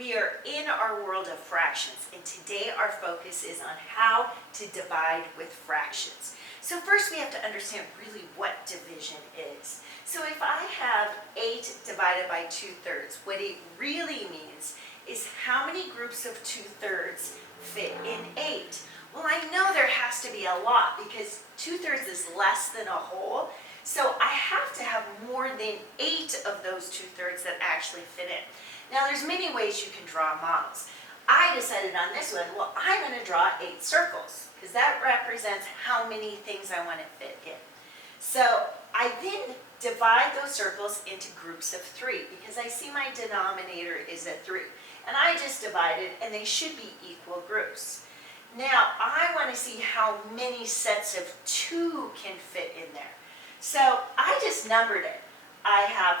We are in our world of fractions, and today our focus is on how to divide with fractions. So first we have to understand really what division is. So if I have 8 divided by 2/3, what it really means is how many groups of 2/3 fit in 8. Well, I know there has to be a lot because 2/3 is less than a whole. So I have to have more than 8 of those 2/3 that actually fit in. Now there's many ways you can draw models. I decided on this one, well, I'm going to draw 8 circles because that represents how many things I want to fit in. So I then divide those circles into groups of 3 because I see my denominator is a 3. And I just divided and they should be equal groups. Now I want to see how many sets of 2 can fit in there. So I just numbered it. I have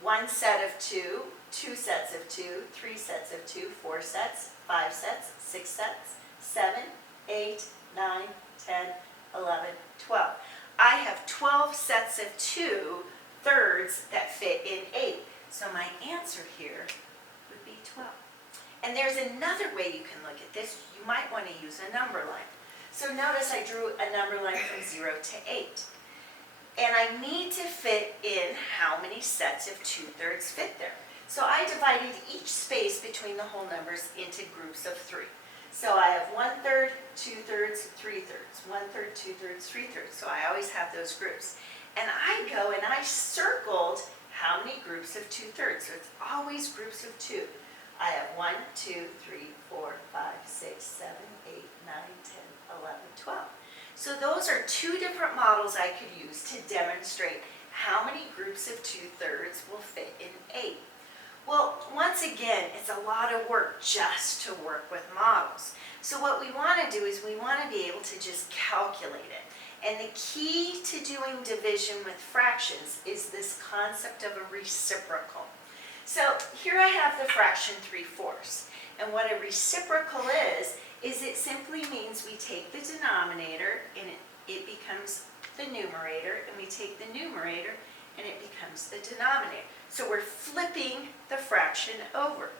1 set of 2, 2 sets of 2, 3 sets of 2, 4 sets, 5 sets, 6 sets, 7, 8, 9, 10, 11, 12. I have 12 sets of 2/3 that fit in 8. So my answer here would be 12. And there's another way you can look at this. You might want to use a number line. So notice I drew a number line from 0 to 8. And I need to fit in how many sets of 2/3 fit there. So I divided each space between the whole numbers into groups of 3. So I have 1/3, 2/3, 3/3, 1/3, 2/3, 3/3. So I always have those groups. And I go and I circled how many groups of 2/3. So it's always groups of 2. I have 1, 2, 3, 4, 5, 6, 7, 8, 9, 10, 11, 12. So those are 2 different models I could use to demonstrate how many groups of 2/3 will fit in 8. Well, once again, it's a lot of work just to work with models. So what we want to do is we want to be able to just calculate it. And the key to doing division with fractions is this concept of a reciprocal. So here I have the fraction 3/4. And what a reciprocal is it simply means we take the denominator and it becomes the numerator, and we take the numerator and it becomes the denominator. So we're flipping the fraction over.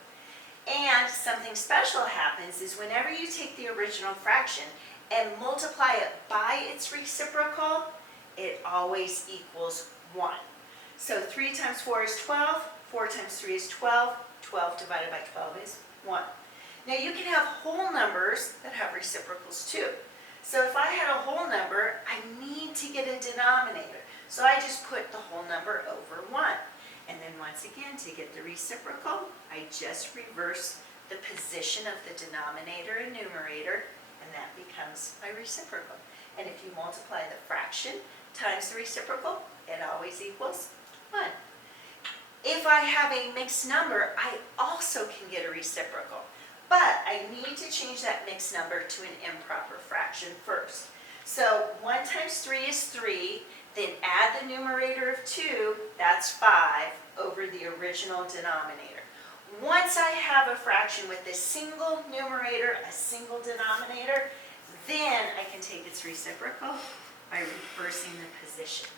And something special happens is whenever you take the original fraction and multiply it by its reciprocal, it always equals 1. So 3 times 4 is 12, 4 times 3 is 12, 12 divided by 12 is 1. Now you can have whole numbers that have reciprocals too. So if I had a whole number, I need to get a denominator. So I just put the whole number over 1. And then once again, to get the reciprocal, I just reverse the position of the denominator and numerator, and that becomes my reciprocal. And if you multiply the fraction times the reciprocal, it always equals 1. If I have a mixed number, I also can get a reciprocal. But I need to change that mixed number to an improper fraction first. So 1 times 3 is 3, then add the numerator of 2, that's 5, over the original denominator. Once I have a fraction with a single numerator, a single denominator, then I can take its reciprocal by reversing the position.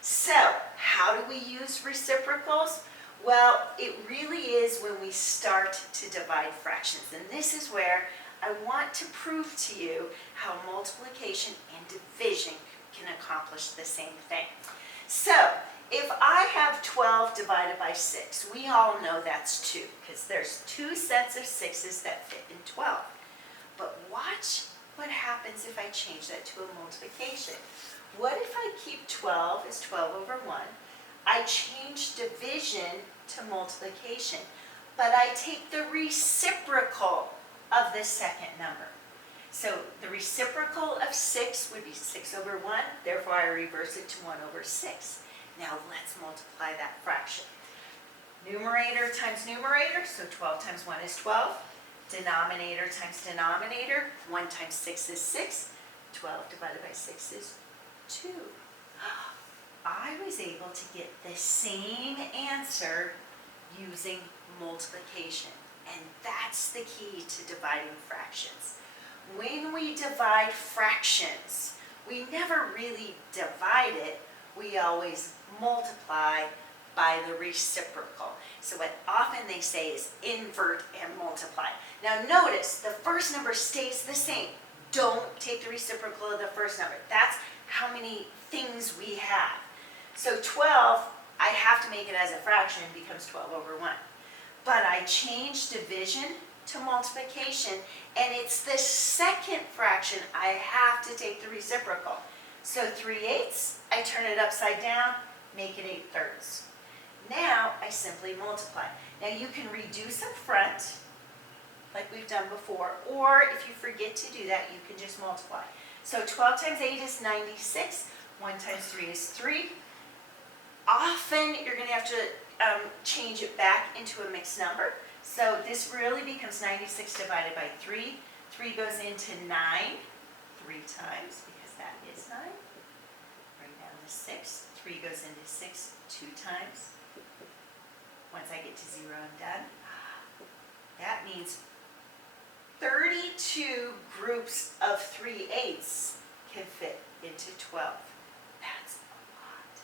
So how do we use reciprocals? Well, it really is when we start to divide fractions. And this is where I want to prove to you how multiplication and division can accomplish the same thing. So if I have 12 divided by 6, we all know that's 2 because there's 2 sets of 6s that fit in 12. But watch what happens if I change that to a multiplication. What if I keep 12 as 12 over 1? I change division to multiplication, but I take the reciprocal of the second number. So the reciprocal of 6 would be 6 over 1, therefore I reverse it to 1 over 6. Now let's multiply that fraction. Numerator times numerator, so 12 times 1 is 12. Denominator times denominator, 1 times 6 is 6. 12 divided by 6 is 2. I was able to get the same answer using multiplication. And that's the key to dividing fractions. When we divide fractions, we never really divide it. We always multiply by the reciprocal. So what often they say is invert and multiply. Now notice, the first number stays the same. Don't take the reciprocal of the first number. That's how many things we have. So 12, I have to make it as a fraction, becomes 12 over 1. But I change division to multiplication, and it's the second fraction I have to take the reciprocal. So 3/8, I turn it upside down, make it 8/3. Now I simply multiply. Now you can reduce up front, like we've done before, or if you forget to do that, you can just multiply. So 12 times 8 is 96, 1 times 3 is 3. Often you're going to have to change it back into a mixed number. So this really becomes 96 divided by 3. 3 goes into 9 3 times, because that is 9. Bring down the 6. 3 goes into 6 2 times. Once I get to 0, I'm done. That means 32 groups of 3/8 can fit into 12. That's a lot.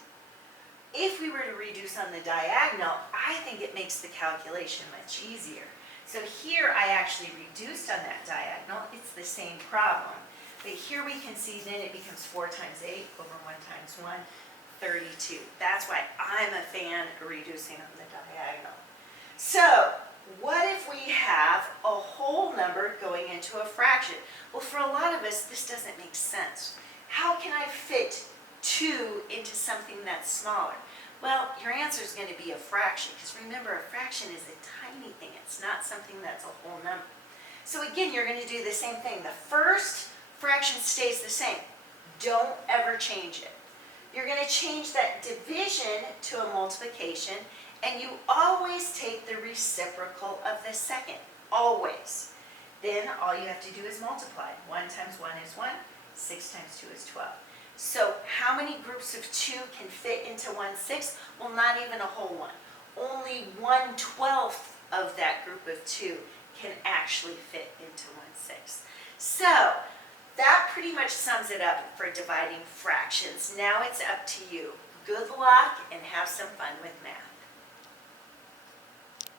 If we were to reduce on the diagonal, I think it makes the calculation much easier. So here I actually reduced on that diagonal. It's the same problem. But here we can see then it becomes 4 times 8 over 1 times 1, 32. That's why I'm a fan of reducing on the diagonal. So what if we have a whole number going into a fraction? Well, for a lot of us, this doesn't make sense. How can I fit 2 into something that's smaller? Well, your answer is going to be a fraction, because remember, a fraction is a tiny thing. It's not something that's a whole number. So again, you're going to do the same thing. The first fraction stays the same. Don't ever change it. You're going to change that division to a multiplication, and you always take the reciprocal of the second. Always. Then all you have to do is multiply. 1 times 1 is 1. 6 times 2 is 12. So how many groups of 2 can fit into 1/6? Well, not even a whole one. Only 1/12 of that group of 2 can actually fit into 1/6. So that pretty much sums it up for dividing fractions. Now it's up to you. Good luck and have some fun with math.